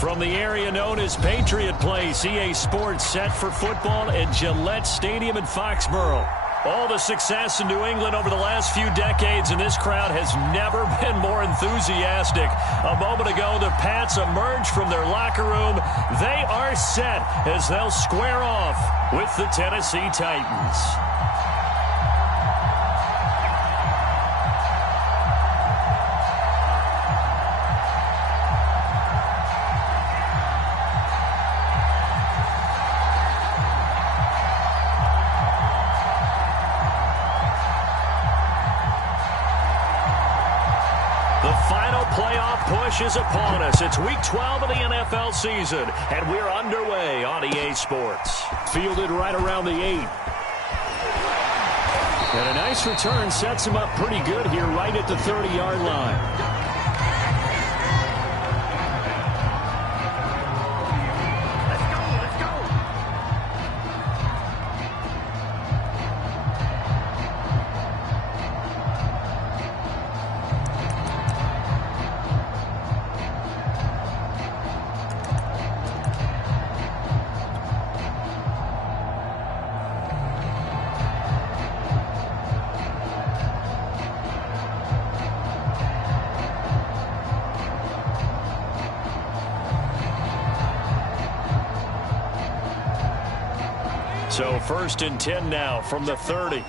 From the area known as Patriot Place, EA Sports set for football at Gillette Stadium in Foxborough. All the success in New England over the last few decades, and this crowd has never been more enthusiastic. A moment ago, the Pats emerged from their locker room. They are set as they'll square off with the Tennessee Titans. Is upon us. It's Week 12 of the NFL season, and we're underway on EA Sports. Fielded right around the 8. And a nice return sets him up pretty good here right at the 30-yard line. So 1st and 10 now from the 30.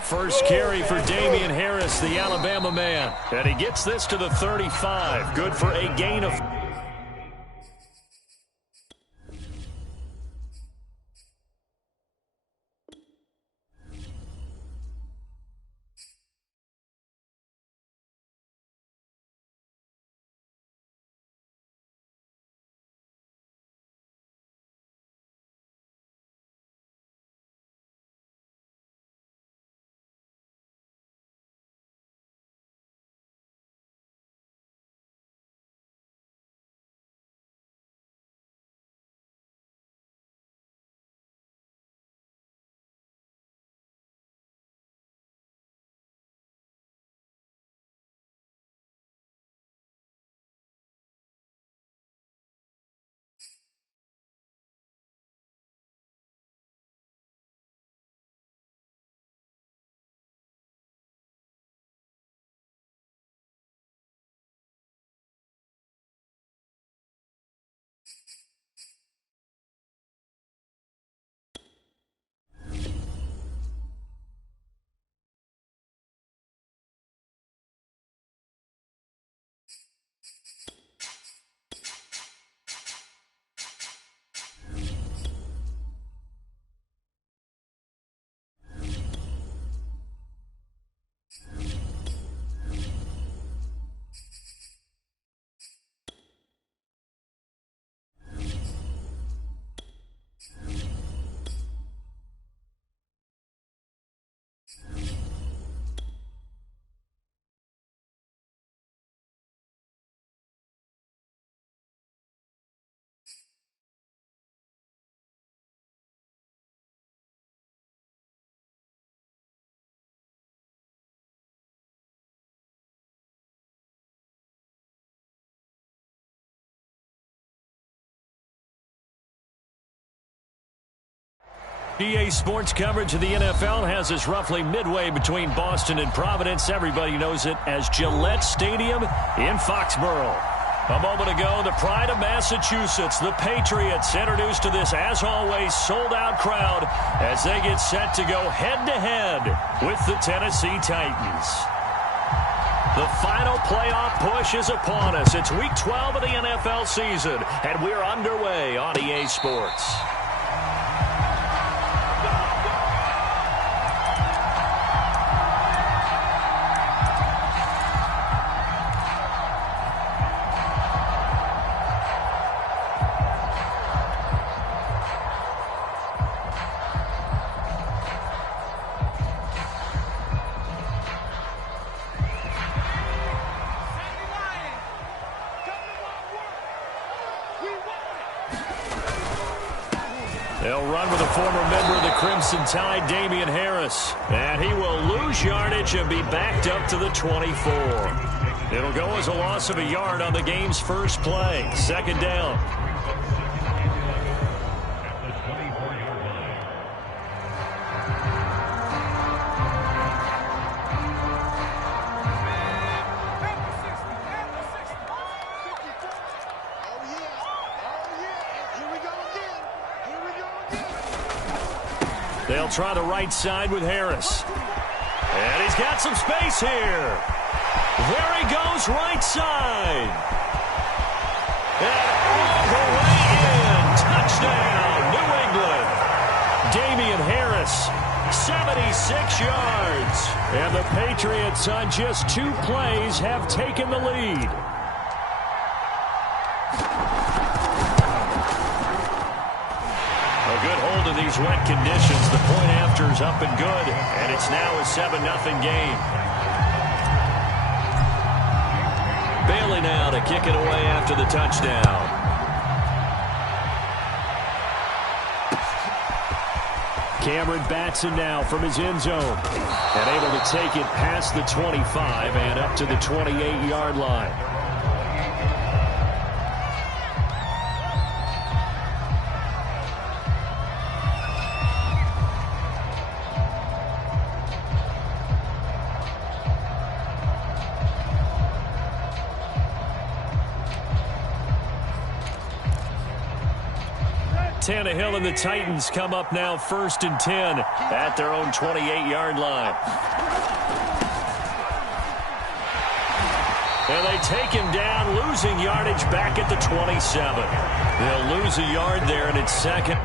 First carry for Damian Harris, the Alabama man. And he gets this to the 35. Good for a gain of... EA Sports coverage of the NFL has us roughly midway between Boston and Providence. Everybody knows it as Gillette Stadium in Foxborough. A moment ago, the pride of Massachusetts, the Patriots, introduced to this, as always, sold-out crowd as they get set to go head-to-head with the Tennessee Titans. The final playoff push is upon us. It's Week 12 of the NFL season, and we're underway on EA Sports. They'll run with a former member of the Crimson Tide, Damian Harris. And he will lose yardage and be backed up to the 24. It'll go as a loss of a yard on the game's first play. Second down. They'll try the right side with Harris. And he's got some space here. There he goes, right side. And all the way in. Touchdown, New England. Damian Harris, 76 yards. And the Patriots on just 2 plays have taken the lead. Good hold of these wet conditions. The point after is up and good, and it's now a 7-0 game. Bailey now to kick it away after the touchdown. Cameron Batson now from his end zone, and able to take it past the 25 and up to the 28-yard line. Tannehill and the Titans come up now 1st and 10 at their own 28-yard line. And they take him down, losing yardage back at the 27. They'll lose a yard there, and it's second.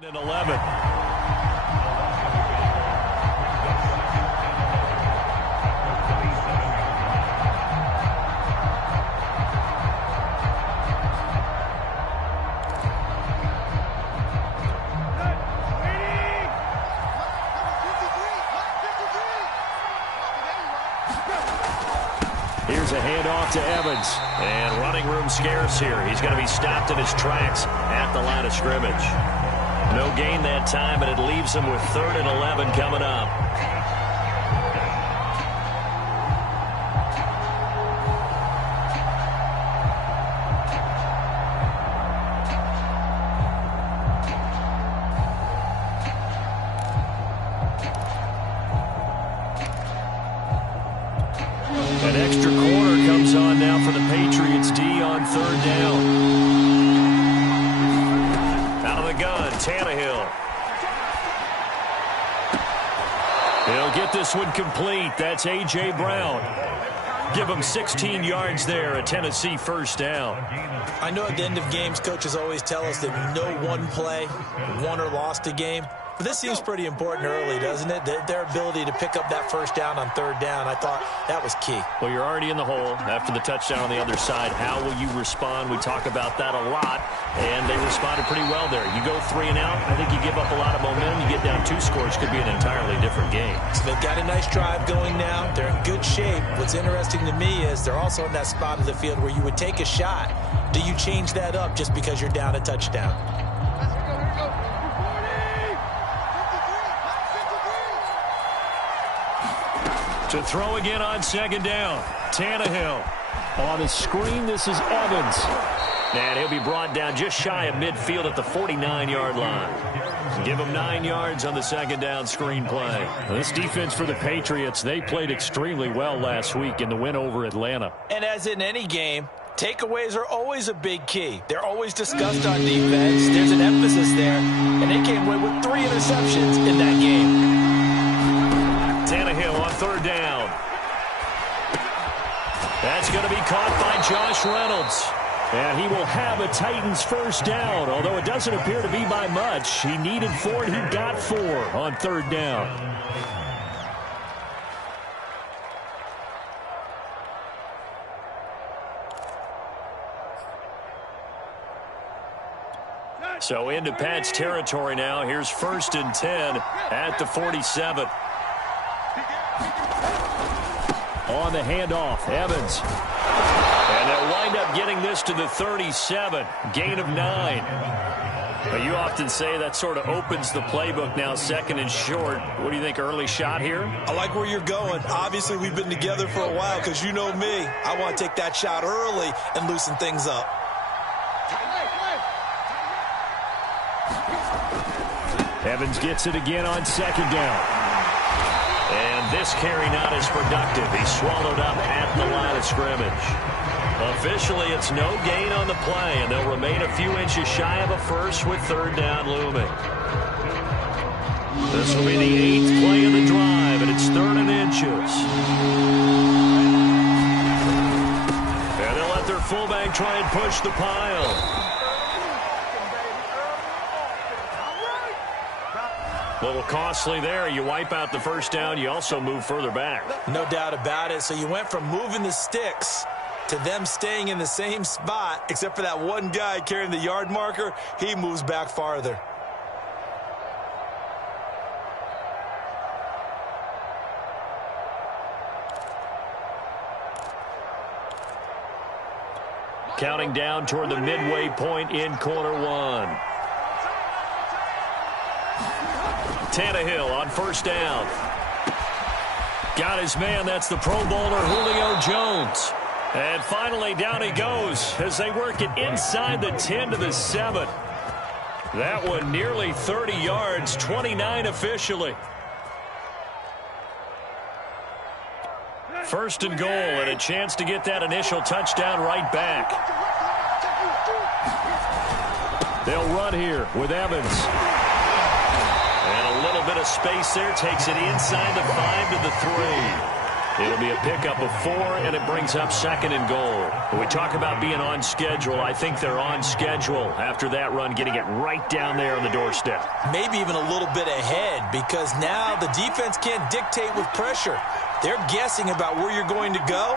And 11. Here's a handoff to Evans. And running room scarce here. He's going to be stopped in his tracks at the line of scrimmage. No gain that time, and it leaves him with 3rd and 11 coming up. An extra corner comes on now for the Patriots D on 3rd down. Gun, Tannehill. He'll get this one complete. That's A.J. Brown. Give him 16 yards there, a Tennessee first down. I know at the end of games, coaches always tell us that no one play won or lost a game. But this seems pretty important early, doesn't it? Their ability to pick up that first down on 3rd down, I thought that was key. Well, you're already in the hole after the touchdown on the other side. How will you respond? We talk about that a lot, and they responded pretty well there. You go 3 and out, I think you give up a lot of momentum. You get down 2 scores, could be an entirely different game. So they've got a nice drive going now. They're in good shape. What's interesting to me is they're also in that spot of the field where you would take a shot. Do you change that up just because you're down a touchdown? To throw again on 2nd down. Tannehill. On the screen, this is Evans. And he'll be brought down just shy of midfield at the 49-yard line. Give him 9 yards on the 2nd down screen play. This defense for the Patriots, they played extremely well last week in the win over Atlanta. And as in any game, takeaways are always a big key. They're always discussed on defense. There's an emphasis there. And they came away with 3 interceptions in that game. Tannehill on 3rd down. That's going to be caught by Josh Reynolds. And he will have a Titans first down, although it doesn't appear to be by much. He needed 4, and he got 4 on third down. So into Pat's territory now. Here's 1st and 10 at the 47. On the handoff, Evans. And they'll wind up getting this to the 37. Gain of 9. But you often say that sort of opens the playbook now, 2nd and short. What do you think, early shot here? I like where you're going. Obviously, we've been together for a while because you know me. I want to take that shot early and loosen things up. Evans gets it again on 2nd down. And this carry not as productive. He's swallowed up at the line of scrimmage. Officially, it's no gain on the play, and they'll remain a few inches shy of a first with 3rd down looming. This will be the 8th play of the drive, and it's 3rd and inches. And they'll let their fullback try and push the pile. A little costly there. You wipe out the first down. You also move further back. No doubt about it. So you went from moving the sticks to them staying in the same spot, except for that one guy carrying the yard marker. He moves back farther. Counting down toward the midway point in quarter 1. Tannehill on 1st down. Got his man. That's the Pro Bowler Julio Jones. And finally down he goes as they work it inside the 10 to the 7. That one nearly 30 yards, 29 officially. 1st and goal and a chance to get that initial touchdown right back. They'll run here with Evans. And a little bit of space there, takes it inside the 5 to the 3. It'll be a pickup of 4, and it brings up 2nd and goal. When we talk about being on schedule, I think they're on schedule after that run, getting it right down there on the doorstep. Maybe even a little bit ahead, because now the defense can't dictate with pressure. They're guessing about where you're going to go.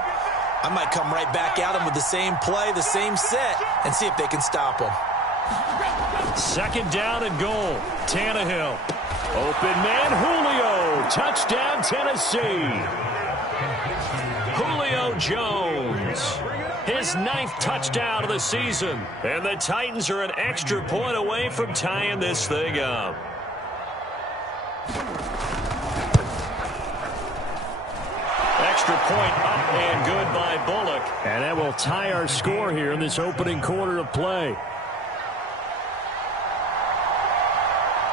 I might come right back at them with the same play, the same set, and see if they can stop them. 2nd down and goal. Tannehill. Open man, Julio. Touchdown, Tennessee. Julio Jones. His 9th touchdown of the season. And the Titans are an extra point away from tying this thing up. Extra point up and good by Bullock. And that will tie our score here in this opening quarter of play.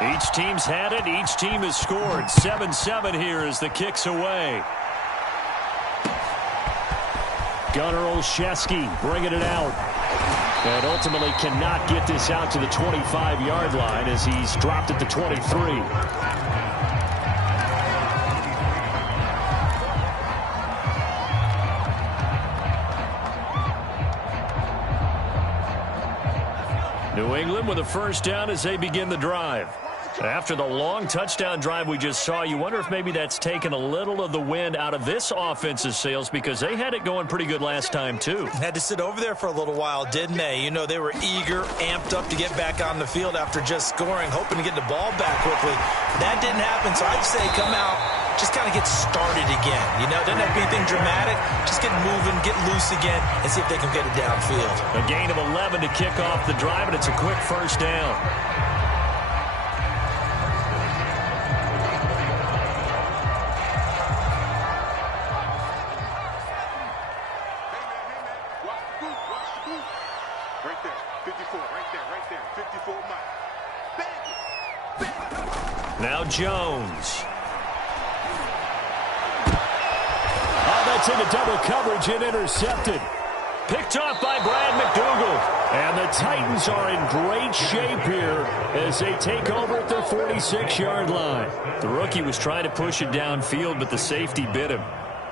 Each team's had it. Each team has scored. 7-7 here as the kick's away. Gunnar Olszewski bringing it out. And ultimately cannot get this out to the 25-yard line as he's dropped at the 23. New England with a first down as they begin the drive. After the long touchdown drive we just saw, you wonder if maybe that's taken a little of the wind out of this offense's sails, because they had it going pretty good last time too. Had to sit over there for a little while, didn't they? You know, they were eager, amped up to get back on the field after just scoring, hoping to get the ball back quickly. That didn't happen, so I'd say come out, just kind of get started again. You know, doesn't have to be anything dramatic. Just get moving, get loose again, and see if they can get it downfield. A gain of 11 to kick off the drive, and it's a quick first down. Now Jones. Oh, that's into double coverage and intercepted. Picked off by Brad McDougal. And the Titans are in great shape here as they take over at their 46-yard line. The rookie was trying to push it downfield, but the safety bit him.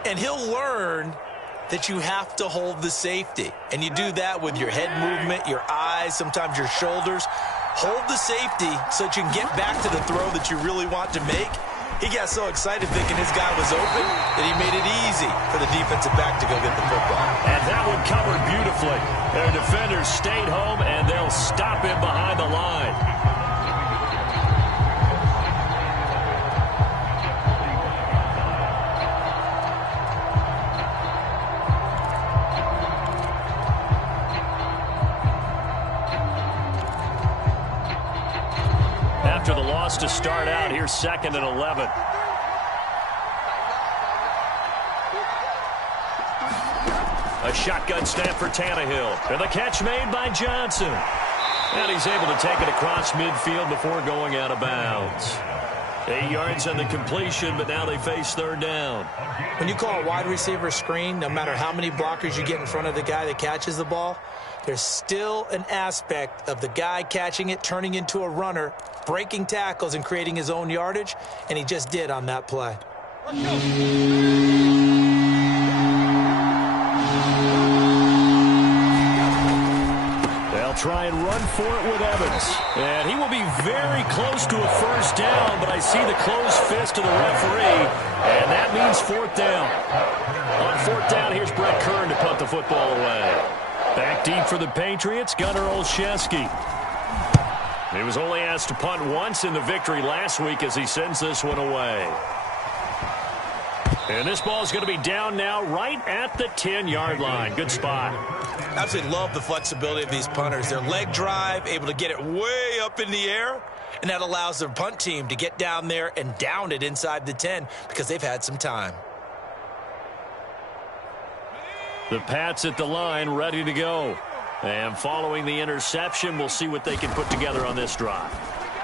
And he'll learn that you have to hold the safety. And you do that with your head movement, your eyes, sometimes your shoulders. Hold the safety so that you can get back to the throw that you really want to make. He got so excited thinking his guy was open that he made it easy for the defensive back to go get the football. And that one covered beautifully. Their defenders stayed home, and they'll stop him behind the line. After the loss to start out, here's 2nd and 11. A shotgun snap for Tannehill. And the catch made by Johnson. And he's able to take it across midfield before going out of bounds. 8 yards on the completion, but now they face 3rd down. When you call a wide receiver screen, no matter how many blockers you get in front of the guy that catches the ball, there's still an aspect of the guy catching it, turning into a runner, breaking tackles and creating his own yardage, and he just did on that play. They'll try and run for it with Evans. And he will be very close to a 1st down, but I see the closed fist of the referee, and that means 4th down. On 4th down, here's Brett Kern to punt the football away. Back deep for the Patriots, Gunnar Olszewski. He was only asked to punt once in the victory last week as he sends this one away. And this ball is going to be down now right at the 10-yard line. Good spot. Absolutely love the flexibility of these punters. Their leg drive, able to get it way up in the air, and that allows their punt team to get down there and down it inside the 10 because they've had some time. The Pats at the line, ready to go. And following the interception, we'll see what they can put together on this drive.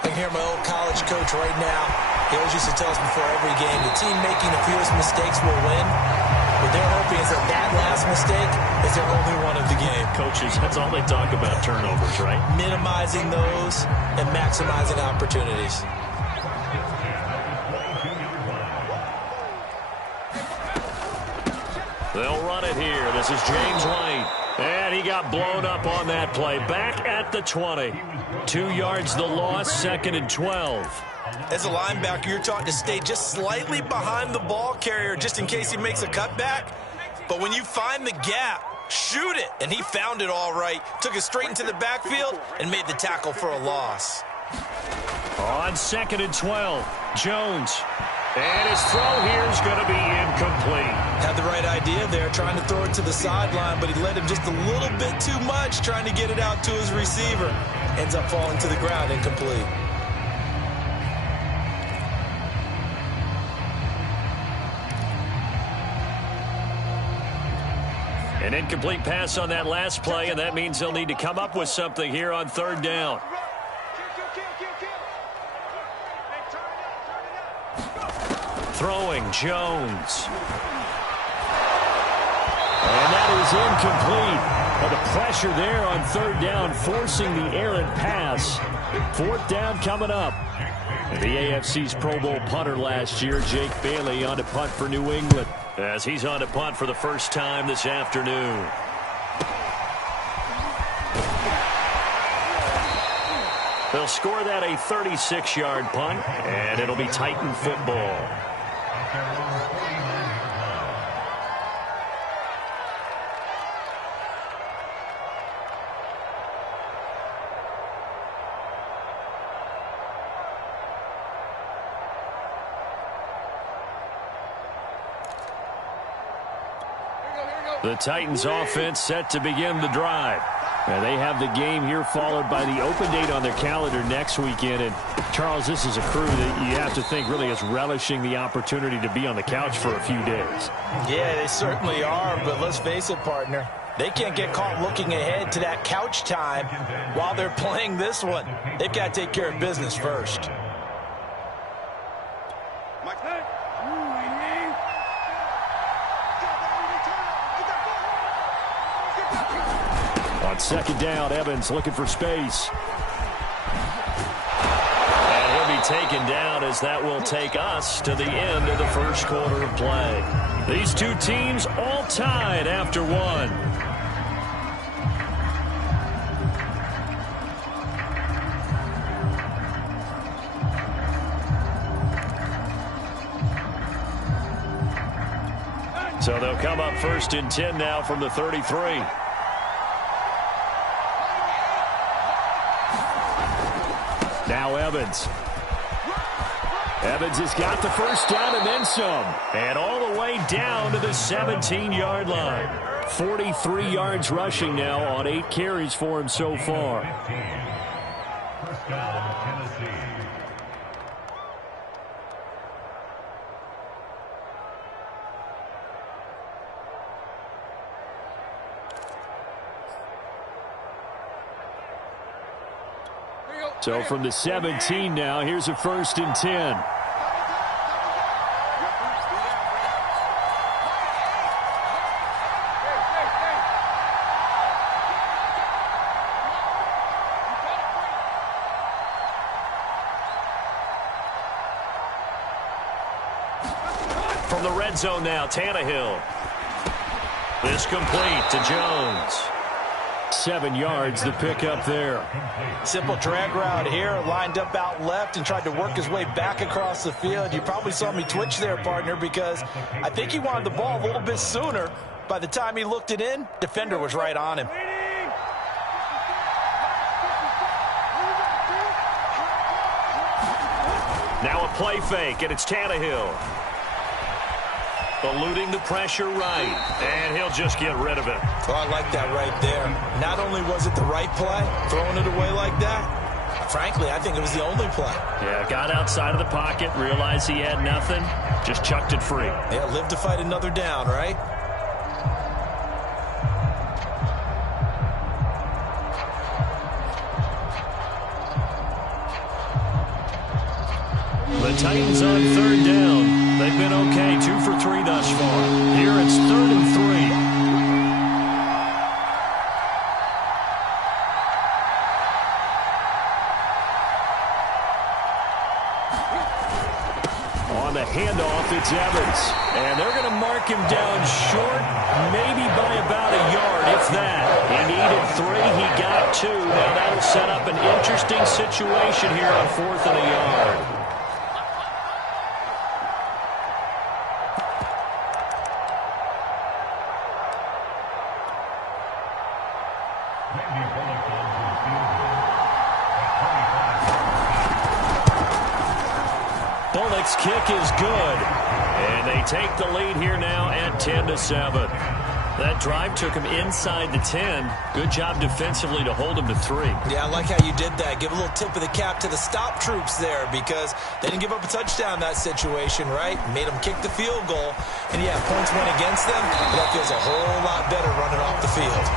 I can hear my old college coach right now. He always used to tell us before every game, the team making the fewest mistakes will win. What they're hoping is that last mistake is their only one of the game. Coaches, that's all they talk about, turnovers, right? Minimizing those and maximizing opportunities. They'll run it here. This is James White. And he got blown up on that play. Back at the 20. 2 yards the loss, 2nd and 12. As a linebacker, you're taught to stay just slightly behind the ball carrier just in case he makes a cutback. But when you find the gap, shoot it. And he found it all right. Took it straight into the backfield and made the tackle for a loss. On 2nd and 12, Jones. And his throw here is going to be incomplete. Had the right idea there, trying to throw it to the sideline, but he led him just a little bit too much, trying to get it out to his receiver. Ends up falling to the ground, incomplete. An incomplete pass on that last play, and that means they'll need to come up with something here on 3rd down. Throwing, Jones. And that is incomplete. But the pressure there on 3rd down, forcing the errant pass. 4th down coming up. The AFC's Pro Bowl punter last year, Jake Bailey, on to punt for New England, as he's on to punt for the first time this afternoon. They'll score that a 36-yard punt, and it'll be Titan football. The Titans offense set to begin the drive. And they have the game here followed by the open date on their calendar next weekend. And, Charles, this is a crew that you have to think really is relishing the opportunity to be on the couch for a few days. Yeah, they certainly are, but let's face it, partner. They can't get caught looking ahead to that couch time while they're playing this one. They've got to take care of business first. On 2nd down, Evans looking for space. And he'll be taken down as that will take us to the end of the first quarter of play. These two teams all tied after one. So they'll come up 1st and 10 now from the 33. Now Evans. Evans has got the first down and then some. And all the way down to the 17-yard line. 43 yards rushing now on 8 carries for him so far. First down, Tennessee. So from the 17 now, here's a 1st and 10. From the red zone now, Tannehill. This complete to Jones. 7 yards, the pickup there. Simple drag route here, lined up out left and tried to work his way back across the field. You probably saw me twitch there, partner, because I think he wanted the ball a little bit sooner. By the time he looked it in, defender was right on him. Now a play fake, and it's Tannehill. Eluding the pressure right, and he'll just get rid of it. Oh, I like that right there. Not only was it the right play, throwing it away like that, frankly, I think it was the only play. Yeah, got outside of the pocket, realized he had nothing, just chucked it free. Yeah, live to fight another down, right? The Titans on 3rd down. They've been okay, 2 for 3 thus far. Here it's 3rd and 3. On the handoff, it's Evans. And they're going to mark him down short, maybe by about a yard, if that. He needed 3, he got 2. Now that'll set up an interesting situation here on 4th and a yard. Bullock's kick is good. And they take the lead here now at 10-7. That drive took him inside the 10. Good job defensively to hold him to 3. Yeah, I like how you did that. Give a little tip of the cap to the stop troops there because they didn't give up a touchdown in that situation, right? Made them kick the field goal. And, yeah, points went against them, but that feels a whole lot better running off the field.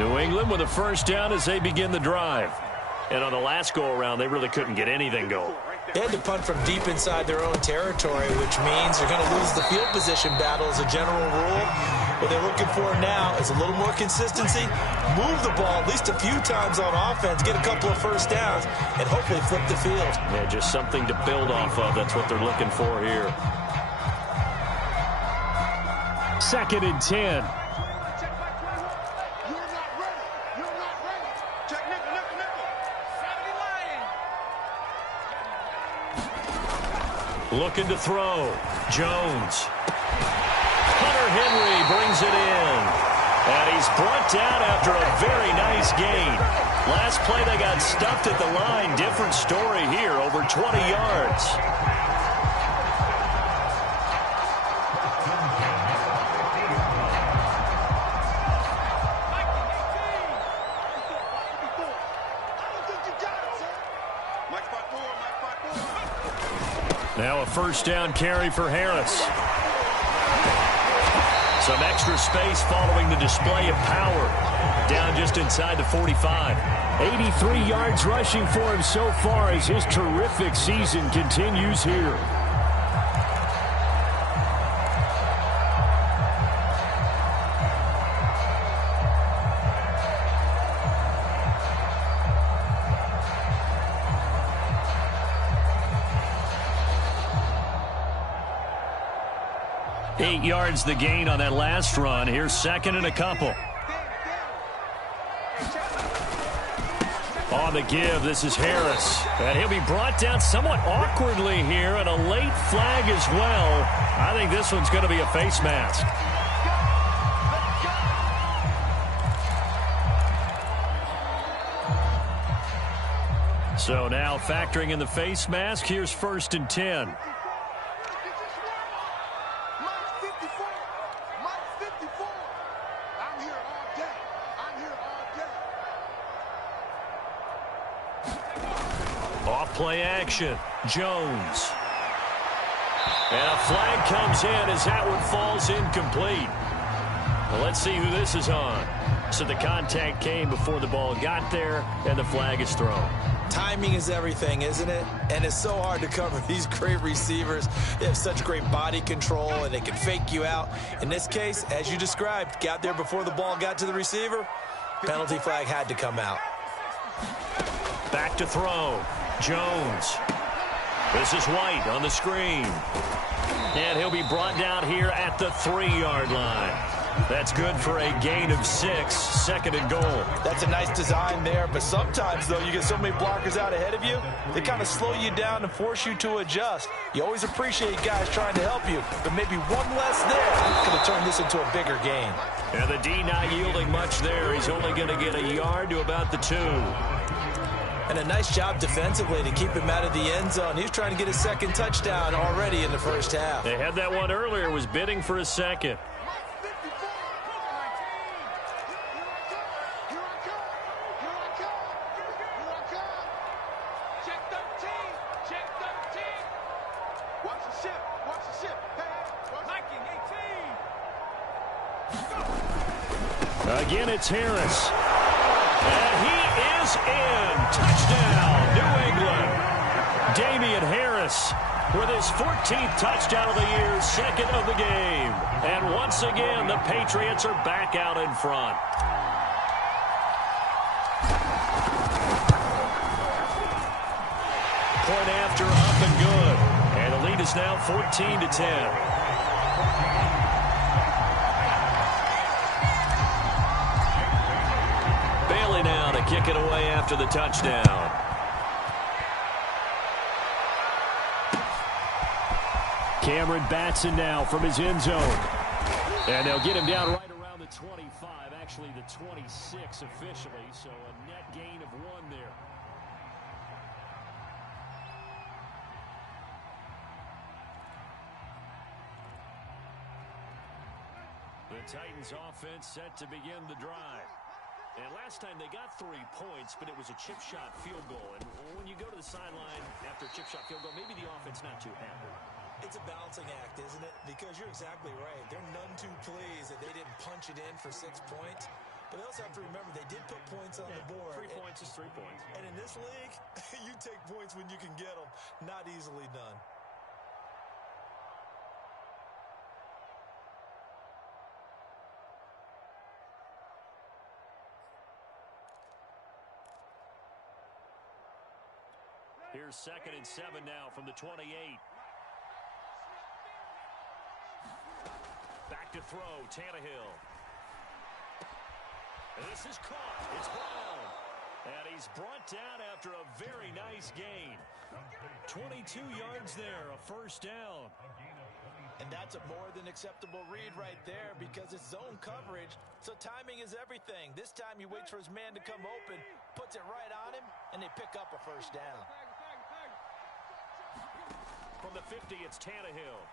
New England with a first down as they begin the drive. And on the last go-around, they really couldn't get anything going. They had to punt from deep inside their own territory, which means they're going to lose the field position battle as a general rule. What they're looking for now is a little more consistency, move the ball at least a few times on offense, get a couple of first downs, and hopefully flip the field. Yeah, just something to build off of. That's what they're looking for here. 2nd and 10. Looking to throw. Jones. Hunter Henry brings it in. And he's brought down after a very nice gain. Last play they got stuffed at the line. Different story here, over 20 yards. Now a first down carry for Harris. Some extra space following the display of power. Down just inside the 45. 83 yards rushing for him so far as his terrific season continues here. 8 yards the gain on that last run. Here's second and a couple. On the give, this is Harris. And he'll be brought down somewhat awkwardly here, and a late flag as well. I think this one's going to be a face mask. So now factoring in the face mask, here's 1st and 10. Play action. Jones. And a flag comes in as that one falls incomplete. Well, let's see who this is on. So the contact came before the ball got there, and the flag is thrown. Timing is everything, isn't it? And it's so hard to cover these great receivers. They have such great body control, and they can fake you out. In this case, as you described, got there before the ball got to the receiver. Penalty flag had to come out. Back to throw. Jones. This is White on the screen. And he'll be brought down here at the 3-yard line. That's good for a gain of 6, 2nd and goal. That's a nice design there, but sometimes, though, you get so many blockers out ahead of you, they kind of slow you down and force you to adjust. You always appreciate guys trying to help you, but maybe one less there could have turned this into a bigger gain. And the D not yielding much there. He's only going to get a yard to about the 2. And a nice job defensively to keep him out of the end zone. He was trying to get his 2nd touchdown already in the first half. They had that one earlier, was bidding for a 2nd. Again, it's Harris. And he is in. Touchdown, New England. Damian Harris with his 14th touchdown of the year, 2nd of the game. And once again, the Patriots are back out in front. Point after, up and good. And the lead is now 14-10. Now to kick it away after the touchdown. Cameron Batson now from his end zone. And they'll get him down right around the 25, actually the 26 officially, so a net gain of 1 there. The Titans offense set to begin the drive. And last time they got 3 points, but it was a chip shot field goal. And when you go to the sideline after a chip shot field goal, maybe the offense not too happy. It's a balancing act, isn't it? Because you're exactly right. They're none too pleased that they didn't punch it in for 6 points. But they also have to remember they did put points on the board. 3 points is 3 points. And in this league, you take points when you can get them. Not easily done. Here's 2nd and 7 now from the 28. Back to throw, Tannehill. This is caught. It's Brown. And he's brought down after a very nice gain. 22 yards there, a 1st down. And that's a more than acceptable read right there because it's zone coverage, so timing is everything. This time he waits for his man to come open, puts it right on him, and they pick up a 1st down. From the 50, it's Tannehill.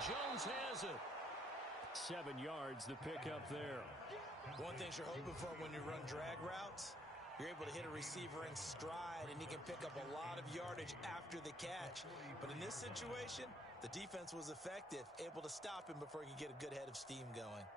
Jones has it. 7 yards, the pickup there. One thing you're hoping for when you run drag routes, you're able to hit a receiver in stride, and he can pick up a lot of yardage after the catch. But in this situation, the defense was effective, able to stop him before he could get a good head of steam going.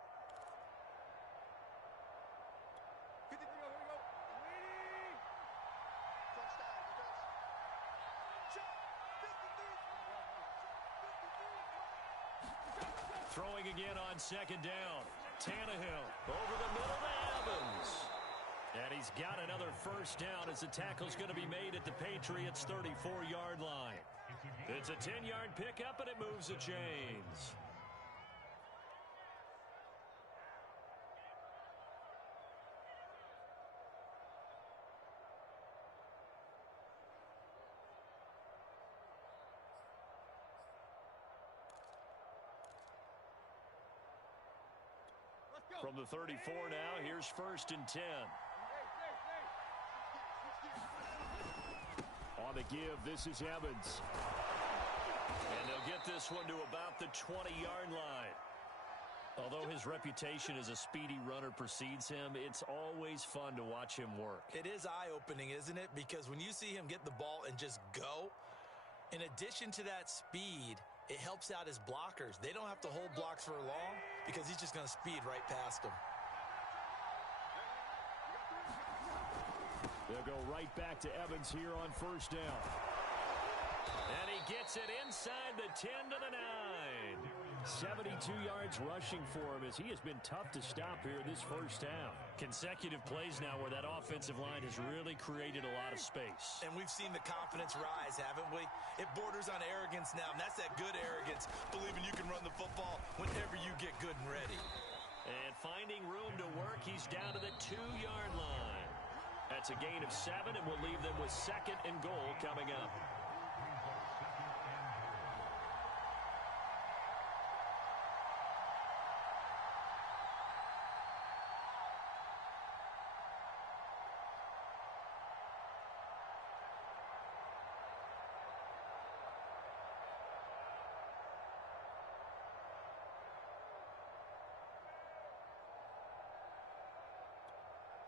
Throwing again on 2nd down. Tannehill over the middle to Evans. And he's got another 1st down as the tackle's going to be made at the Patriots' 34-yard line. It's a 10-yard pickup, and it moves the chains. From the 34 now, here's 1st and 10. On the give, this is Evans. And they'll get this one to about the 20-yard line. Although his reputation as a speedy runner precedes him, it's always fun to watch him work. It is eye-opening, isn't it? Because when you see him get the ball and just go, in addition to that speed, it helps out his blockers. They don't have to hold blocks for long because he's just going to speed right past them. They'll go right back to Evans here on 1st down. And he gets it inside the 10 to the 9. 72 yards rushing for him as he has been tough to stop here this 1st half. Consecutive plays now where that offensive line has really created a lot of space. And we've seen the confidence rise, haven't we? It borders on arrogance now, and that's that good arrogance, believing you can run the football whenever you get good and ready. And finding room to work, he's down to the 2-yard line. That's a gain of 7, and we'll leave them with 2nd and goal coming up.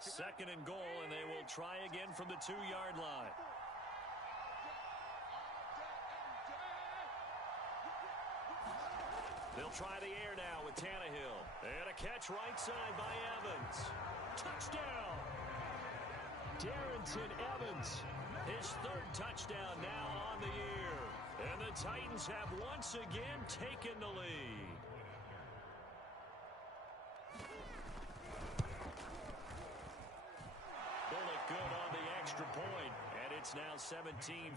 Second and goal, and they will try again from the 2-yard line. They'll try the air now with Tannehill. And a catch right side by Evans. Touchdown! Darrington Evans, his 3rd touchdown now on the year. And the Titans have once again taken the lead. Bullock good on the extra point, and it's now 17-14.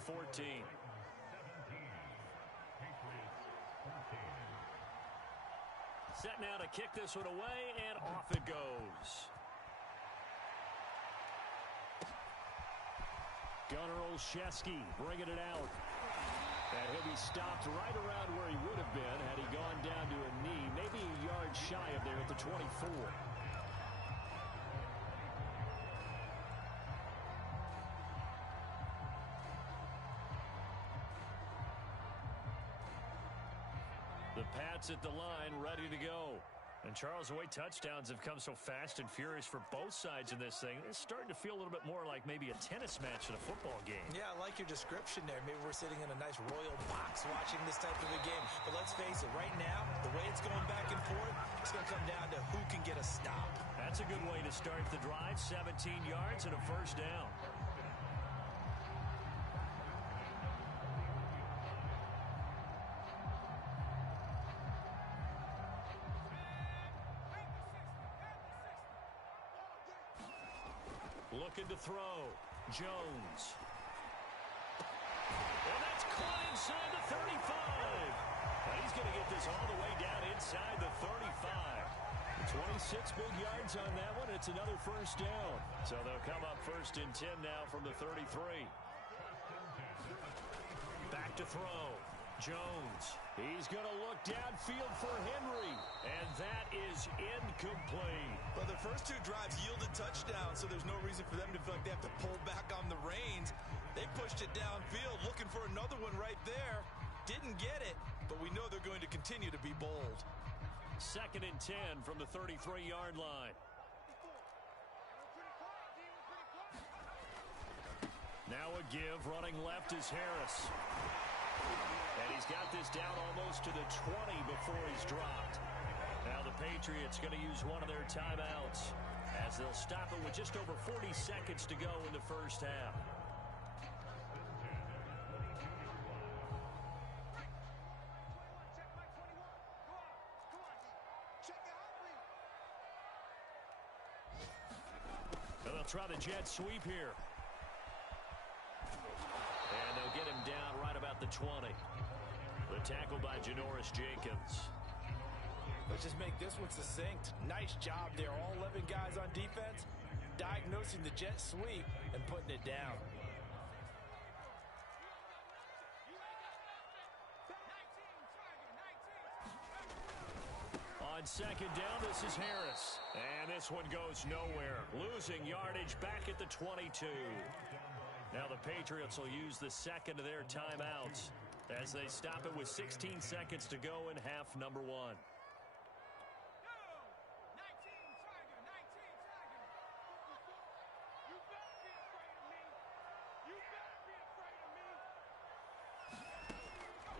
Set now to kick this one away, and off it goes. Gunnar Olszewski bringing it out. And he'll be stopped right around where he would have been had he gone down to a knee, maybe a yard shy of there at the 24. The Pats at the line, ready to go. And, Charles, the way touchdowns have come so fast and furious for both sides in this thing, it's starting to feel a little bit more like maybe a tennis match in a football game. Yeah, I like your description there. Maybe we're sitting in a nice royal box watching this type of a game. But let's face it, right now, the way it's going back and forth, it's going to come down to who can get a stop. That's a good way to start the drive. 17 yards and a 1st down. Looking to throw. Jones. And that's caught inside the 35. And he's going to get this all the way down inside the 35. 26 big yards on that one. It's another 1st down. So they'll come up 1st and 10 now from the 33. Back to throw. Jones. He's going to look downfield for Henry. And that is incomplete. Well, the first 2 drives yielded touchdowns, so there's no reason for them to feel like they have to pull back on the reins. They pushed it downfield, looking for another one right there. Didn't get it, but we know they're going to continue to be bold. 2nd and 10 from the 33-yard line. Now a give. Running left is Harris. And he's got this down almost to the 20 before he's dropped. Now the Patriots going to use one of their timeouts as they'll stop it with just over 40 seconds to go in the 1st half. And they'll try the jet sweep here. And they'll get him down right about the the 20. The tackle by Janoris Jenkins. Let's just make this one succinct. Nice job there. All 11 guys on defense diagnosing the jet sweep and putting it down. On second down, this is Harris. And this one goes nowhere. Losing yardage back at the 22. Now the Patriots will use the second of their timeouts as they stop it with 16 seconds to go in half number 1.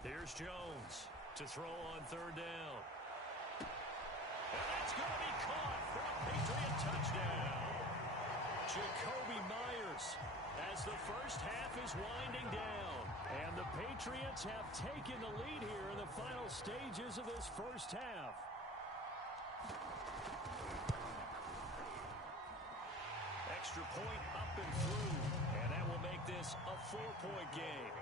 Here's Jones to throw on third down. And that's going to be caught for a Patriot touchdown. Jacoby Myers as the first half is winding down. And the Patriots have taken the lead here in the final stages of this first half. Extra point up and through. And that will make this a 4-point game.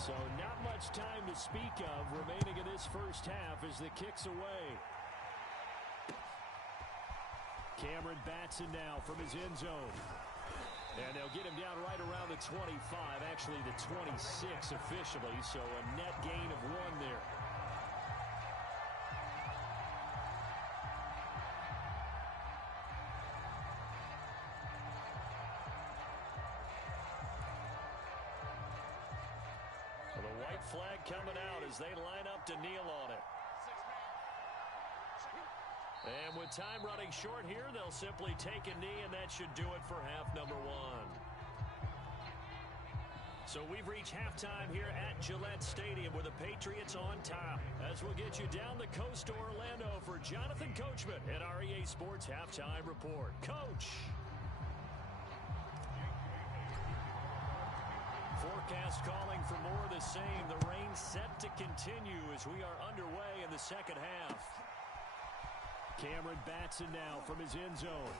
So not much time to speak of remaining in this first half as the kick's away. Cameron Batson now from his end zone. And they'll get him down right around the 25, actually the 26 officially, so a net gain of 1 there. Flag coming out as they line up to kneel on it. And with time running short here, they'll simply take a knee, and that should do it for half number 1. So we've reached halftime here at Gillette Stadium with the Patriots on top. As we'll get you down the coast to Orlando for Jonathan Coachman at our EA Sports Halftime Report. Coach. Forecast calling for more of the same. The rain set to continue as we are underway in the second half. Cameron Batson now from his end zone.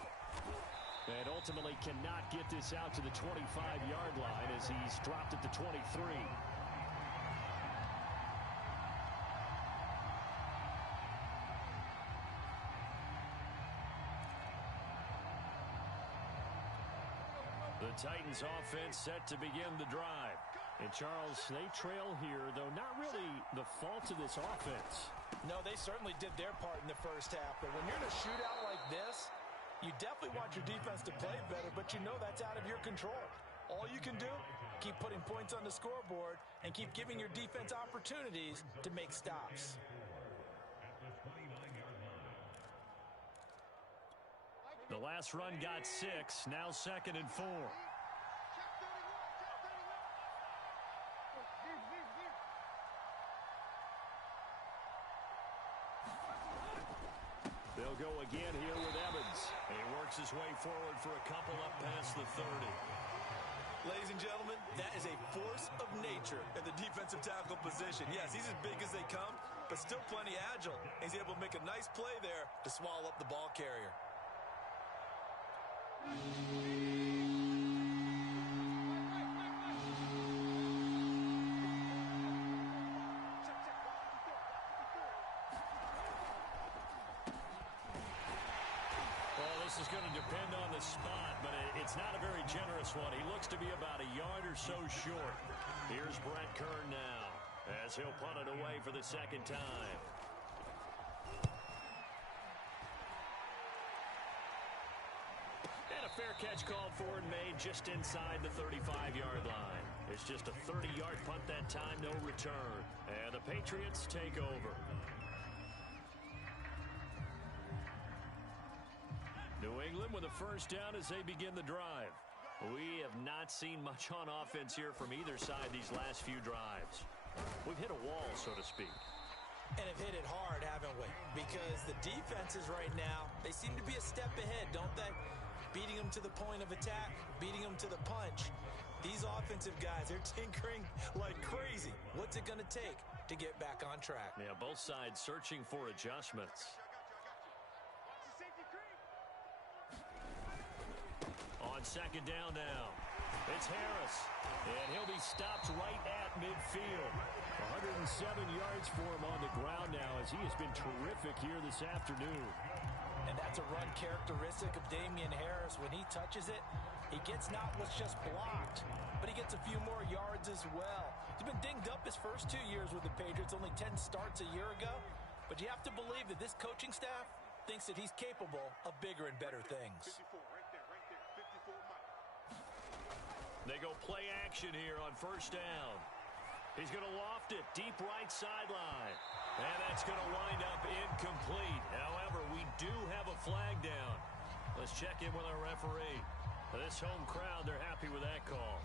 And ultimately cannot get this out to the 25-yard line as he's dropped at the 23. The Titans offense set to begin the drive. And Charles, they trail here, though not really the fault of this offense. No, they certainly did their part in the first half. But when you're in a shootout like this, you definitely want your defense to play better, but you know that's out of your control. All you can do, keep putting points on the scoreboard and keep giving your defense opportunities to make stops. The last run got 6, now 2nd and 4. They'll go again here with Evans. And he works his way forward for a couple up past the 30. Ladies and gentlemen, that is a force of nature at the defensive tackle position. Yes, he's as big as they come, but still plenty agile. He's able to make a nice play there to swallow up the ball carrier. This is going to depend on the spot, but it's not a very generous one. He looks to be about a yard or so short. Here's Brett Kern now as he'll punt it away for the second time. And a fair catch called for and made just inside the 35-yard line. It's just a 30-yard punt that time, no return. And the Patriots take over. New England with a first down as they begin the drive. We have not seen much on offense here from either side these last few drives. We've hit a wall, so to speak. And have hit it hard, haven't we? Because the defenses right now, they seem to be a step ahead, don't they? Beating them to the point of attack, beating them to the punch. These offensive guys, they're tinkering like crazy. What's it going to take to get back on track? Yeah, both sides searching for adjustments. on second down now. It's Harris, and he'll be stopped right at midfield. 107 yards for him on the ground now as he has been terrific here this afternoon. And that's a run characteristic of Damian Harris. When he touches it, he gets not what's just blocked, but he gets a few more yards as well. He's been dinged up his first 2 years with the Patriots, only 10 starts a year ago. But you have to believe that this coaching staff thinks that he's capable of bigger and better things. 54, right there, 54 Mike. They go play action here on first down. He's going to loft it deep right sideline. And that's going to wind up incomplete. However, we do have a flag down. Let's check in with our referee. This home crowd, they're happy with that call.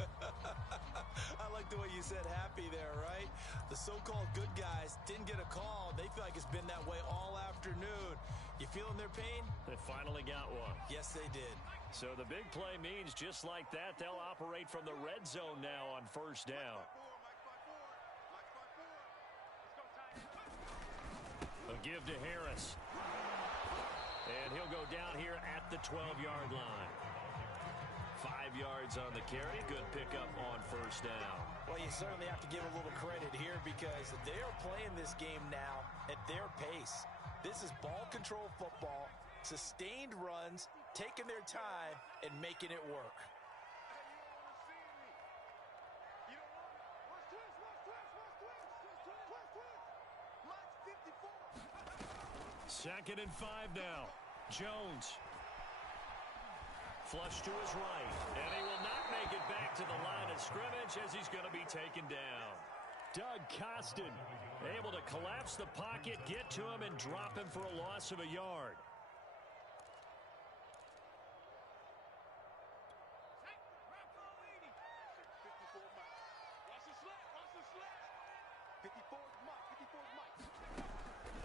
I like the way you said happy there, right? The so-called good guys didn't get a call. They feel like it's been that way all afternoon. You feeling their pain? They finally got one. Yes, they did. So the big play means just like that, they'll operate from the red zone now on first down. A give to Harris. And he'll go down here at the 12-yard line. 5 yards on the carry. Good pickup on first down. Well, you certainly have to give a little credit here because they are playing this game now at their pace. This is ball control football, sustained runs, taking their time, and making it work. Second and 5 now. Jones. Flush to his right. And he will not make it back to the line of scrimmage as he's going to be taken down. Doug Costin able to collapse the pocket, get to him, and drop him for a loss of a yard.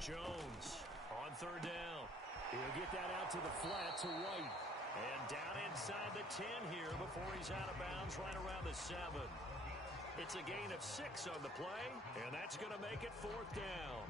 Jones on third down. He'll get that out to the flat to White. And down inside the 10 here before he's out of bounds right around the 7. It's a gain of 6 on the play, and that's going to make it fourth down.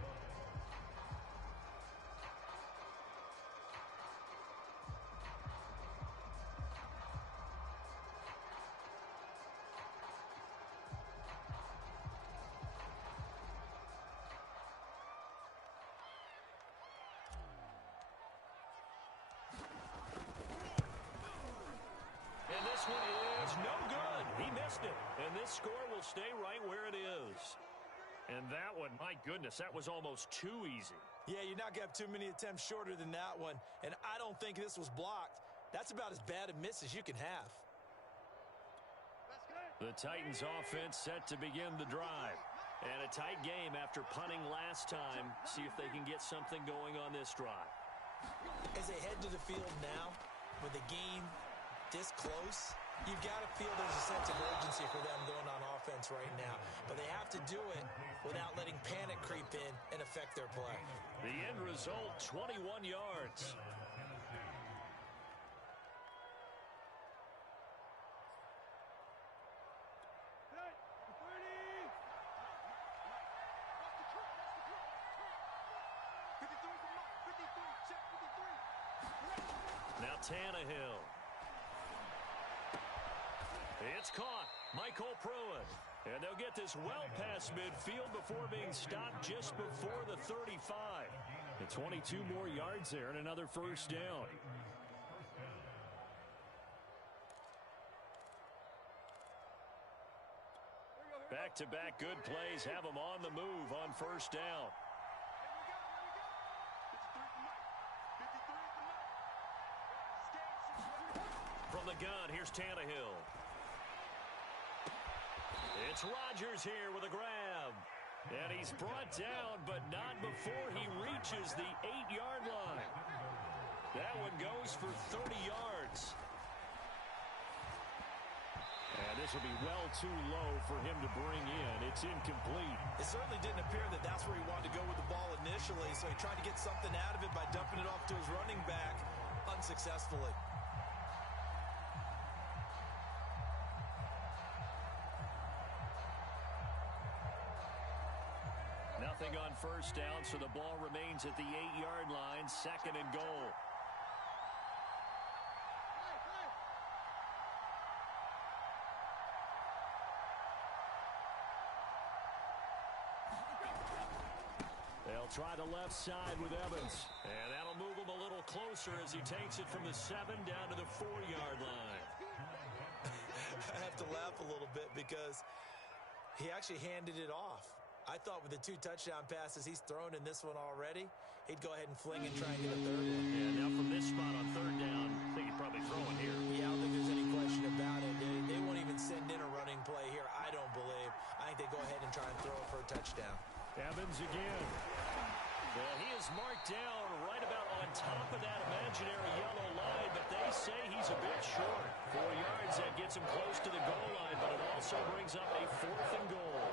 And this one is no good. He missed it. And this score will stay right where it is. And that one, my goodness, that was almost too easy. Yeah, you're not going to have too many attempts shorter than that one. And I don't think this was blocked. That's about as bad a miss as you can have. The Titans offense set to begin the drive. And a tight game after punting last time. See if they can get something going on this drive. As they head to the field now, with the game this close, you've got to feel there's a sense of urgency for them going on offense right now. But they have to do it without letting panic creep in and affect their play. The end result, 21 yards. Now Tannehill. It's caught. Michael Pruitt. And they'll get this well past midfield before being stopped just before the 35. And 22 more yards there and another first down. Back-to-back good plays have them on the move on first down. From the gun, here's Tannehill. It's Rodgers here with a grab. And he's brought down, but not before he reaches the 8-yard line. That one goes for 30 yards. And this will be well too low for him to bring in. It's incomplete. It certainly didn't appear that that's where he wanted to go with the ball initially, so he tried to get something out of it by dumping it off to his running back unsuccessfully. Nothing on first down, so the ball remains at the 8-yard line, second and goal. They'll try the left side with Evans. And that'll move him a little closer as he takes it from the 7 down to the 4-yard line. I have to laugh a little bit because he actually handed it off. I thought with the 2 touchdown passes he's thrown in this one already, he'd go ahead and fling and try and get a third one. Yeah, now from this spot on 3rd down, I think he'd probably throw it here. Yeah, I don't think there's any question about it. They won't even send in a running play here, I don't believe. I think they go ahead and try and throw it for a touchdown. Evans again. Well, he is marked down right about on top of that imaginary yellow line, but they say he's a bit short. 4 yards, that gets him close to the goal line, but it also brings up a 4th and goal.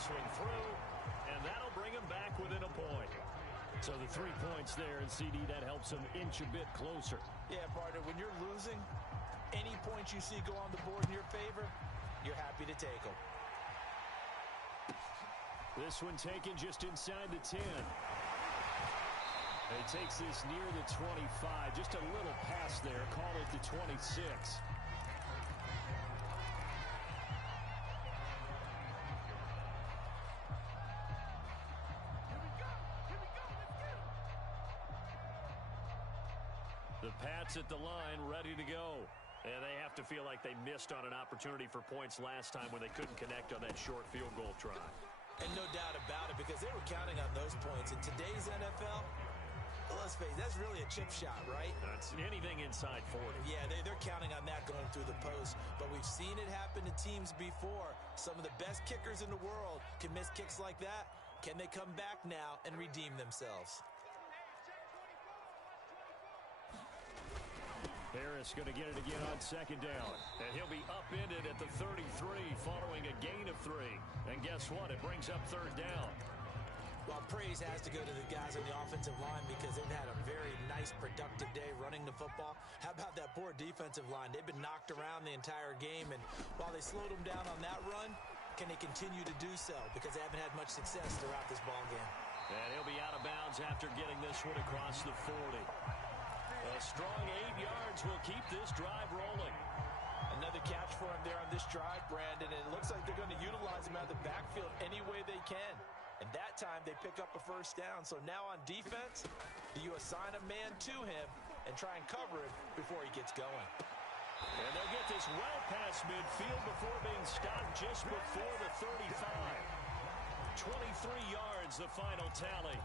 One through, and that'll bring him back within a point. So the 3 points there, and CD, that helps him inch a bit closer. Yeah, partner, when you're losing, any points you see go on the board in your favor, you're happy to take them. This one taken just inside the 10. It takes this near the 25, just a little past there, call it the 26. The Pats at the line, ready to go. And they have to feel like they missed on an opportunity for points last time when they couldn't connect on that short field goal try. And no doubt about it, because they were counting on those points. In today's NFL, let's face it, that's really a chip shot, right? That's anything inside 40. Yeah, they're counting on that going through the post. But we've seen it happen to teams before. Some of the best kickers in the world can miss kicks like that. Can they come back now and redeem themselves? Harris going to get it again on 2nd down. And he'll be upended at the 33 following a gain of 3. And guess what? It brings up 3rd down. Well, praise has to go to the guys on the offensive line because they've had a very nice, productive day running the football. How about that poor defensive line? They've been knocked around the entire game, and while they slowed them down on that run, can they continue to do so? Because they haven't had much success throughout this ball game. And he'll be out of bounds after getting this one across the 40. A strong 8 yards will keep this drive rolling. Another catch for him there on this drive, Brandon, and it looks like they're going to utilize him out of the backfield any way they can. And that time they pick up a 1st down. So now on defense, do you assign a man to him and try and cover him before he gets going? And they'll get this well past midfield before being stopped just before the 35. 23 yards, the final tally.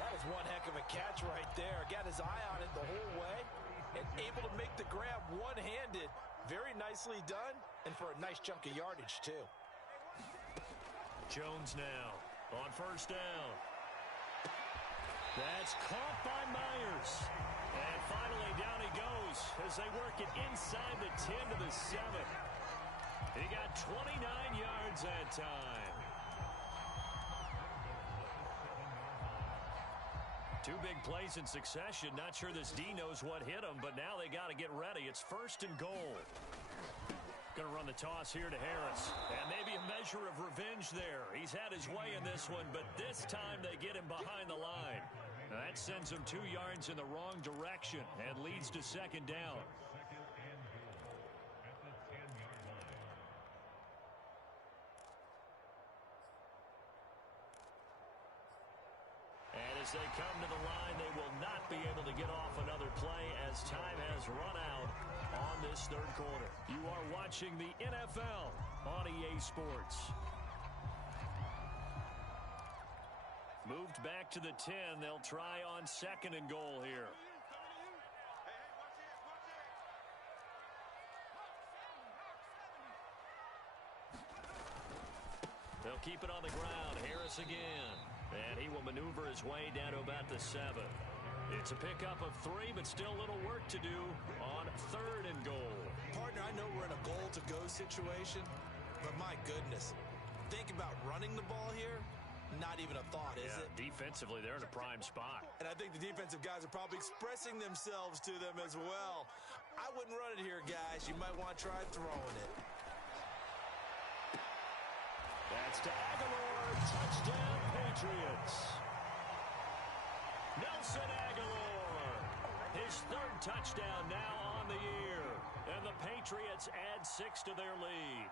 That is one heck of a catch right there. Got his eye on it the whole way and able to make the grab one-handed. Very nicely done, and for a nice chunk of yardage, too. Jones now on 1st down. That's caught by Myers. And finally down he goes as they work it inside the 10 to the 7. He got 29 yards that time. 2 big plays in succession. Not sure this D knows what hit him, but now they got to get ready. It's 1st and goal. Going to run the toss here to Harris. And maybe a measure of revenge there. He's had his way in this one, but this time they get him behind the line. Now that sends him 2 yards in the wrong direction and leads to 2nd down. And as they come to the line, they will not be able to get off another play as time has run out on this 3rd quarter. You are watching the NFL on EA Sports. Moved back to the 10. They'll try on 2nd and goal here. They'll keep it on the ground. Harris again. And he will maneuver his way down to about the 7. It's a pickup of 3, but still a little work to do on 3rd and goal. Partner, I know we're in a goal-to-go situation, but my goodness, think about running the ball here. Not even a thought, is it? Defensively, they're in a prime spot. And I think the defensive guys are probably expressing themselves to them as well. I wouldn't run it here, guys. You might want to try throwing it. That's to Aguilar. Touchdown, Patriots. Nelson Aguilar. His third touchdown now on the year. And the Patriots add 6 to their lead.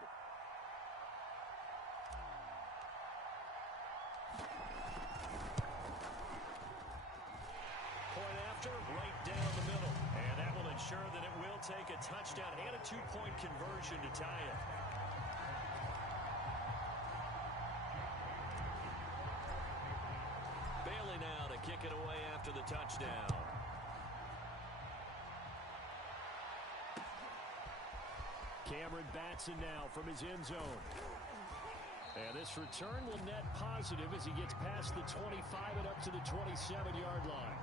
Point after, right down the middle. And that will ensure that it will take a touchdown and a 2-point conversion to tie it. Bailey now to kick it away after the touchdown. Cameron Batson now from his end zone. And this return will net positive as he gets past the 25 and up to the 27-yard line.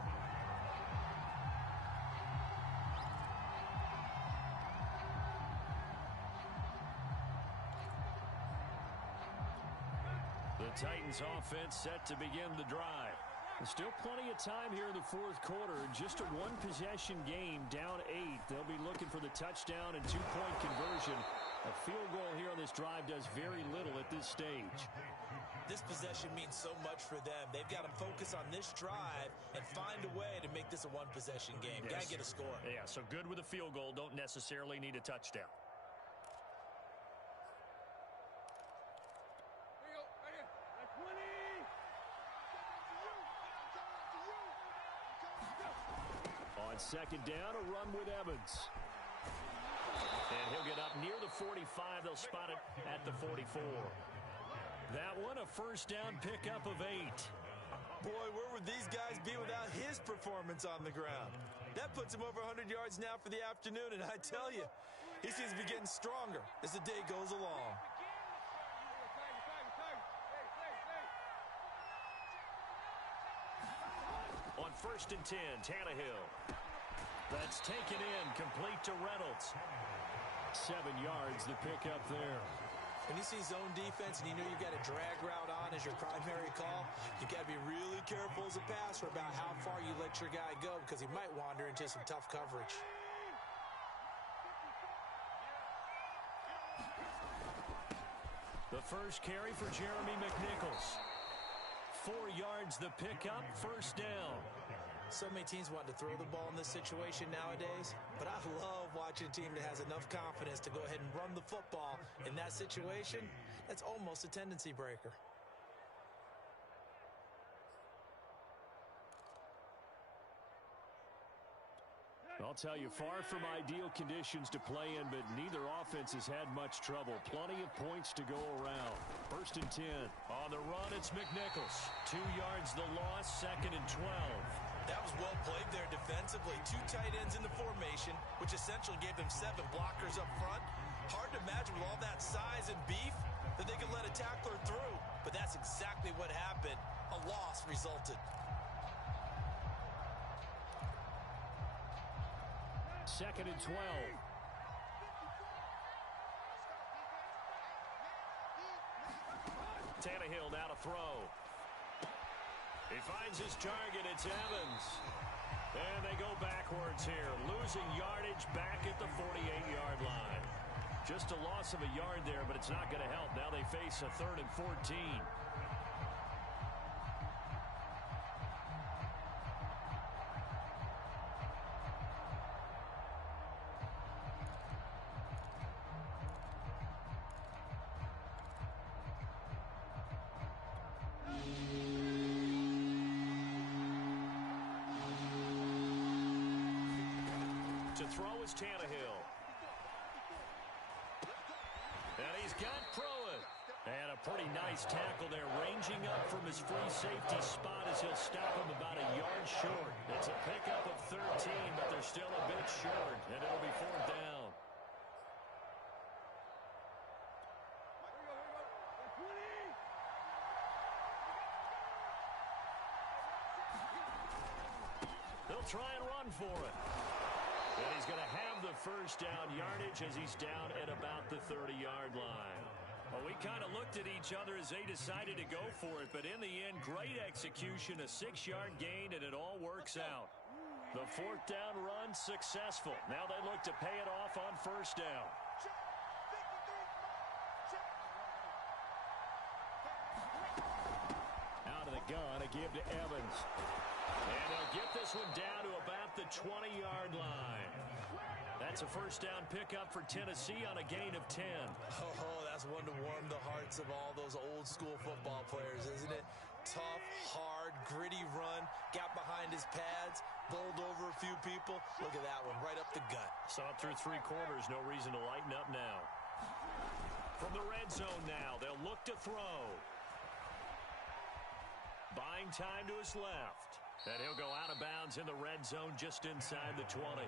The Titans offense set to begin the drive. There's still plenty of time here in the fourth quarter. Just a one-possession game, down 8. They'll be looking for the touchdown and 2-point conversion. A field goal here on this drive does very little at this stage. This possession means so much for them. They've got to focus on this drive and find a way to make this a one-possession game. Yes. Got to get a score. Yeah, so good with a field goal. Don't necessarily need a touchdown. On second down, a run with Evans. And he'll get up near the 45. They'll spot it at the 44. That one, a first down pickup of 8. Boy, where would these guys be without his performance on the ground? That puts him over 100 yards now for the afternoon, and I tell you, he seems to be getting stronger as the day goes along. On 1st and 10, Tannehill. That's taken in, complete to Reynolds. 7 yards, the pickup there. When you see zone defense and you know you've got a drag route on as your primary call, you've got to be really careful as a passer about how far you let your guy go because he might wander into some tough coverage. The first carry for Jeremy McNichols. 4 yards, the pickup, first down. So many teams want to throw the ball in this situation nowadays, but I love watching a team that has enough confidence to go ahead and run the football in that situation. That's almost a tendency breaker. I'll tell you, far from ideal conditions to play in, but neither offense has had much trouble. Plenty of points to go around. 1st and 10. On the run, it's McNichols. 2 yards the loss, 2nd and 12. That was well played there defensively. 2 tight ends in the formation, which essentially gave them 7 blockers up front. Hard to imagine with all that size and beef that they could let a tackler through. But that's exactly what happened. A loss resulted. 2nd and 12. Tannehill now to throw. He finds his target. It's Evans. And they go backwards here. Losing yardage back at the 48-yard line. Just a loss of a yard there, but it's not going to help. Now they face a 3rd and 14. To throw is Tannehill. And he's got Pruitt. And a pretty nice tackle there, ranging up from his free safety spot as he'll stop him about a yard short. It's a pickup of 13, but they're still a bit short, and it'll be 4th down. They'll try and run for it. And he's going to have the first down yardage as he's down at about the 30-yard line. Well, we kind of looked at each other as they decided to go for it, but in the end, great execution, a 6-yard gain, and it all works out. The fourth down run successful. Now they look to pay it off on first down. Out of the gun, a give to Evans. And they'll get this one down to about the 20-yard line. That's a first down pickup for Tennessee on a gain of 10. Oh, that's one to warm the hearts of all those old-school football players, isn't it? Tough, hard, gritty run, got behind his pads, bowled over a few people. Look at that one, right up the gut. Saw it through three quarters, no reason to lighten up now. From the red zone now, they'll look to throw. Buying time to his left. And he'll go out of bounds in the red zone just inside the 20.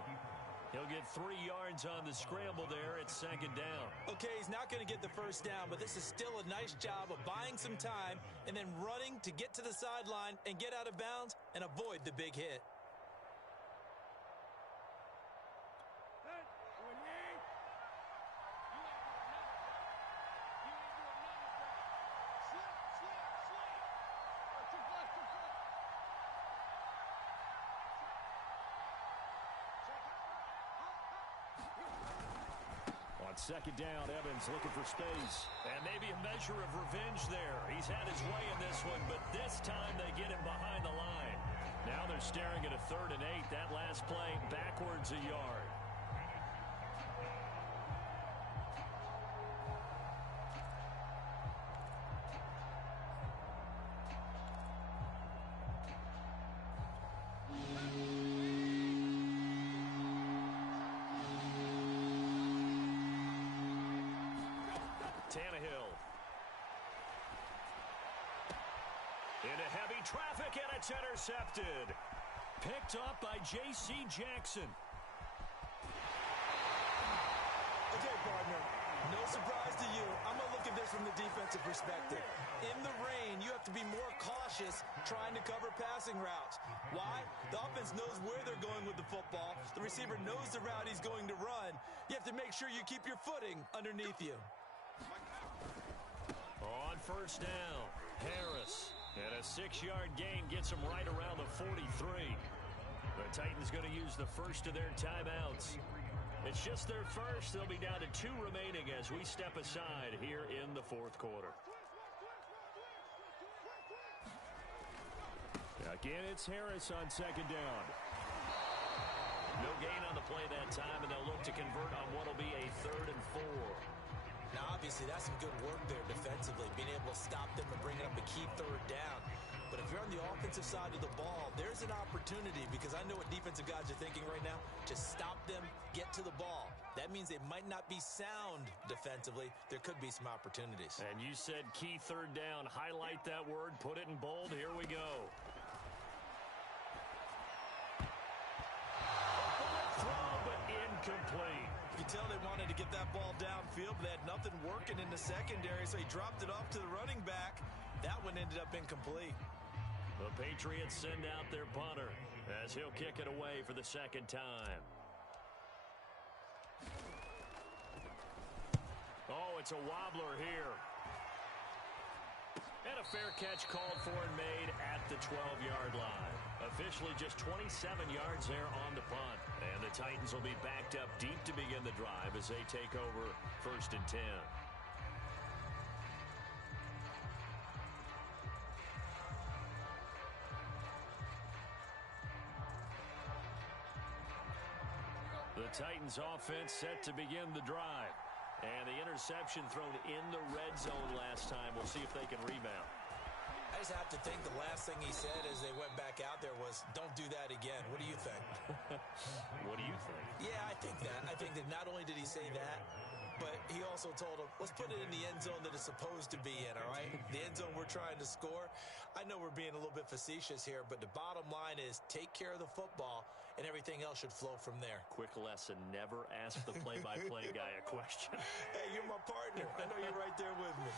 He'll get 3 yards on the scramble there at second down. Okay, he's not going to get the first down, but this is still a nice job of buying some time and then running to get to the sideline and get out of bounds and avoid the big hit. On second down, Evans looking for space. And maybe a measure of revenge there. He's had his way in this one, but this time they get him behind the line. Now they're staring at a 3rd and 8. That last play backwards a yard. Into heavy traffic, and it's intercepted. Picked up by J.C. Jackson. Okay, partner, no surprise to you. I'm going to look at this from the defensive perspective. In the rain, you have to be more cautious trying to cover passing routes. Why? The offense knows where they're going with the football. The receiver knows the route he's going to run. You have to make sure you keep your footing underneath you. On first down, Harris. And a 6-yard gain gets him right around the 43. The Titans going to use the first of their timeouts. It's just their first. They'll be down to 2 remaining as we step aside here in the fourth quarter. Again, it's Harris on second down. No gain on the play that time, and they'll look to convert on what will be a 3rd and 4. Now, obviously, that's some good work there defensively, being able to stop them and bring up a key 3rd down. But if you're on the offensive side of the ball, there's an opportunity, because I know what defensive guys are thinking right now, to stop them, get to the ball. That means they might not be sound defensively. There could be some opportunities. And you said key 3rd down. Highlight that word, put it in bold. Here we go. Throw, but incomplete. You can tell they wanted to get that ball downfield, but they had nothing working in the secondary, so he dropped it off to the running back. That one ended up incomplete. The Patriots send out their punter as he'll kick it away for the second time. Oh, it's a wobbler here. And a fair catch called for and made at the 12-yard line. Officially just 27 yards there on the punt. And the Titans will be backed up deep to begin the drive as they take over 1st and 10. The Titans offense set to begin the drive. And the interception thrown in the red zone last time. We'll see if they can rebound. I just have to think the last thing he said as they went back out there was, don't do that again. What do you think? What do you think? Yeah, I think that. I think that not only did he say that, but he also told him, let's put it in the end zone that it's supposed to be in, all right? The end zone we're trying to score. I know we're being a little bit facetious here, but the bottom line is take care of the football, and everything else should flow from there. Quick lesson, never ask the play-by-play guy a question. Hey, you're my partner. I know you're right there with me.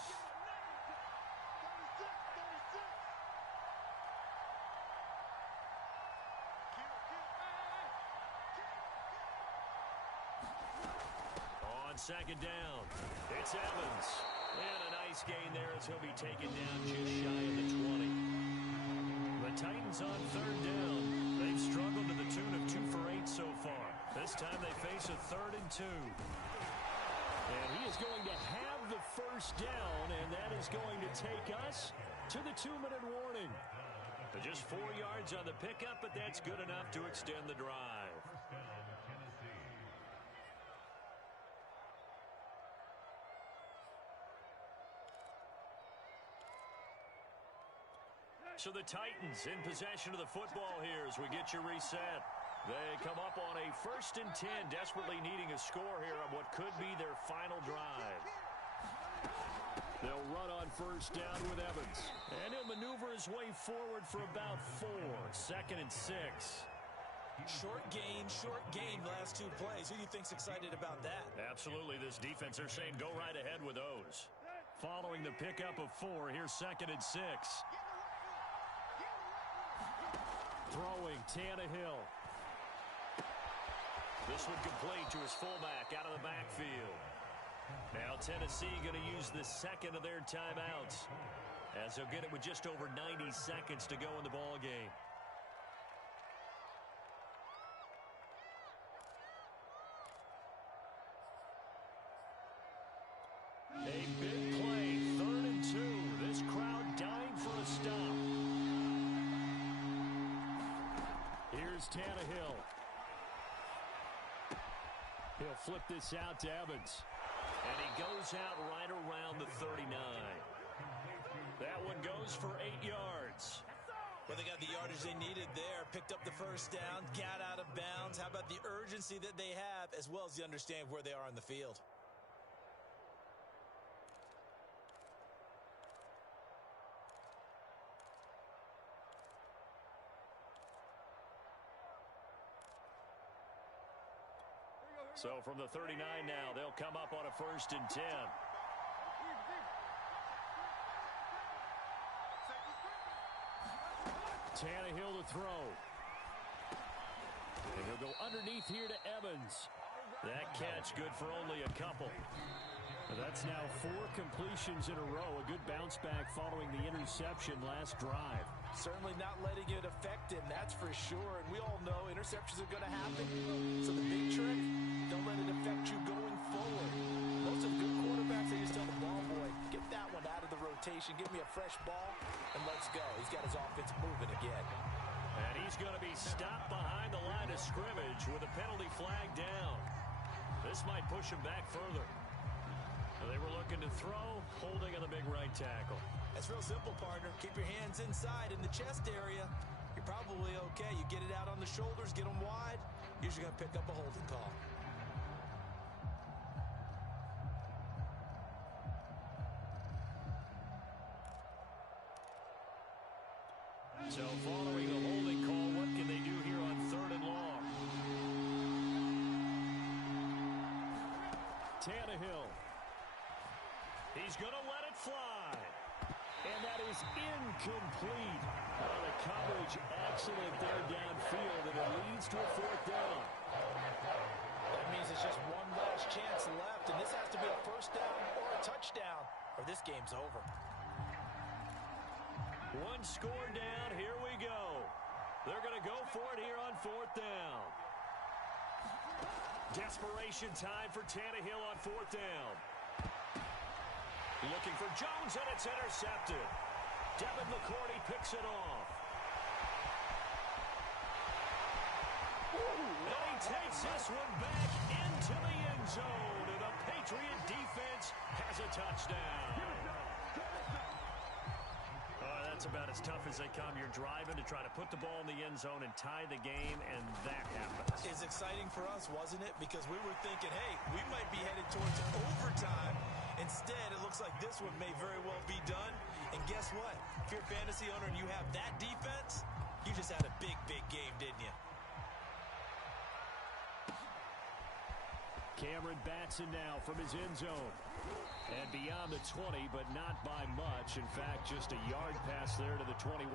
On second down, it's Evans. And a nice gain there as he'll be taken down just shy of the 20. The Titans on 3rd down. They've struggled to the tune of This time they face a 3rd and 2. And he is going to have the first down, and that is going to take us to the 2-minute warning. But just 4 yards on the pickup, but that's good enough to extend the drive. First down, Tennessee. So the Titans in possession of the football here as we get you reset. They come up on a 1st and 10, desperately needing a score here on what could be their final drive. They'll run on 1st down with Evans. And he'll maneuver his way forward for about 4. 2nd and 6. Short gain, the last 2 plays. Who do you think's excited about that? Absolutely. This defense, they're saying go right ahead with those. Following the pickup of 4, here's 2nd and 6. Throwing, Tannehill. This one complete to his fullback out of the backfield. Now Tennessee going to use the 2nd of their timeouts, as they'll get it with just over 90 seconds to go in the ball game. A big play, 3rd and 2. This crowd dying for a stop. Here's Tannehill. He'll flip this out to Evans. And he goes out right around the 39. That one goes for 8 yards. Well, they got the yardage they needed there. Picked up the first down, got out of bounds. How about the urgency that they have, as well as the understanding of where they are on the field? So from the 39 now, they'll come up on a 1st and 10. Tannehill to throw. And he'll go underneath here to Evans. That catch good for only a couple. That's now 4 completions in a row. A good bounce back following the interception last drive. Certainly not letting it affect him, that's for sure. And we all know interceptions are going to happen. So the big trick, don't let it affect you going forward. Most of the good quarterbacks, they just tell the ball boy, get that one out of the rotation, give me a fresh ball, and let's go. He's got his offense moving again. And he's going to be stopped behind the line of scrimmage with a penalty flag down. This might push him back further. They were looking to throw, holding on the big right tackle. That's real simple, partner. Keep your hands inside in the chest area. You're probably okay. You get it out on the shoulders, get them wide. Usually going to pick up a holding call. So following the holding call, what can they do here on 3rd and long? Tannehill. He's going to let it fly. And that is incomplete. The coverage excellent there downfield, and it leads to a 4th down. That means it's just one last chance left, and this has to be a 1st down or a touchdown, or this game's over. 1 score down. Here we go. They're going to go for it here on 4th down. Desperation time for Tannehill on 4th down. Looking for Jones, and it's intercepted. Devin McCourty picks it off. And he takes this one back into the end zone, and the Patriot defense has a touchdown. That's about as tough as they come. You're driving to try to put the ball in the end zone and tie the game, and that happens. It's exciting for us, wasn't it? Because we were thinking, hey, we might be headed towards overtime. Instead, it looks like this one may very well be done. And guess what? If you're a fantasy owner and you have that defense, you just had a big, big game, didn't you? Cameron Batson now from his end zone. And beyond the 20, but not by much. In fact, just a yard pass there to the 21.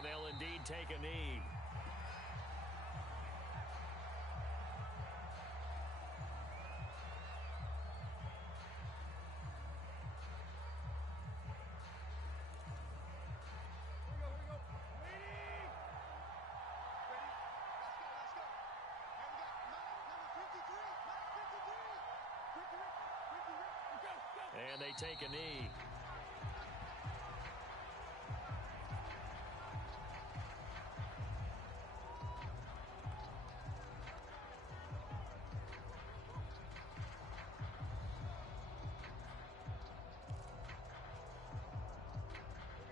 And they'll indeed take a knee. And they take a knee.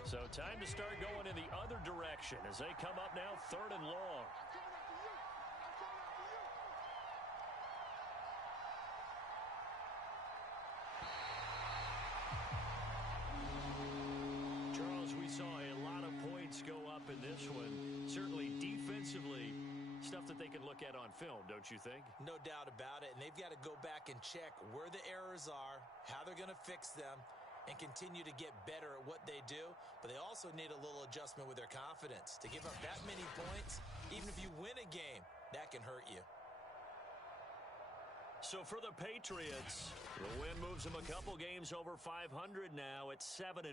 So time to start going in the other direction as they come up now 3rd and long. Charles, we saw a lot of points go up in this one. Certainly defensively, stuff that they can look at on film, don't you think? No doubt about it, and they've got to go back and check where the errors are, how they're going to fix them, and continue to get better at what they do. But they also need a little adjustment with their confidence. To give up that many points, even if you win a game, that can hurt you. So for the Patriots, the win moves them a couple games over 500 now at 7-5.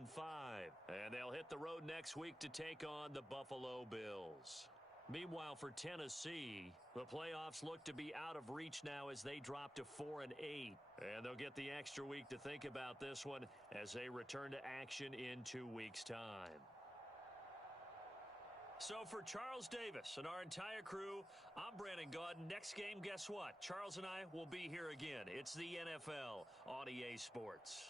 And they'll hit the road next week to take on the Buffalo Bills. Meanwhile, for Tennessee, the playoffs look to be out of reach now as they drop to 4-8. And they'll get the extra week to think about this one as they return to action in 2 weeks' time. So for Charles Davis and our entire crew, I'm Brandon Gaudin. Next game, guess what? Charles and I will be here again. It's the NFL on EA Sports.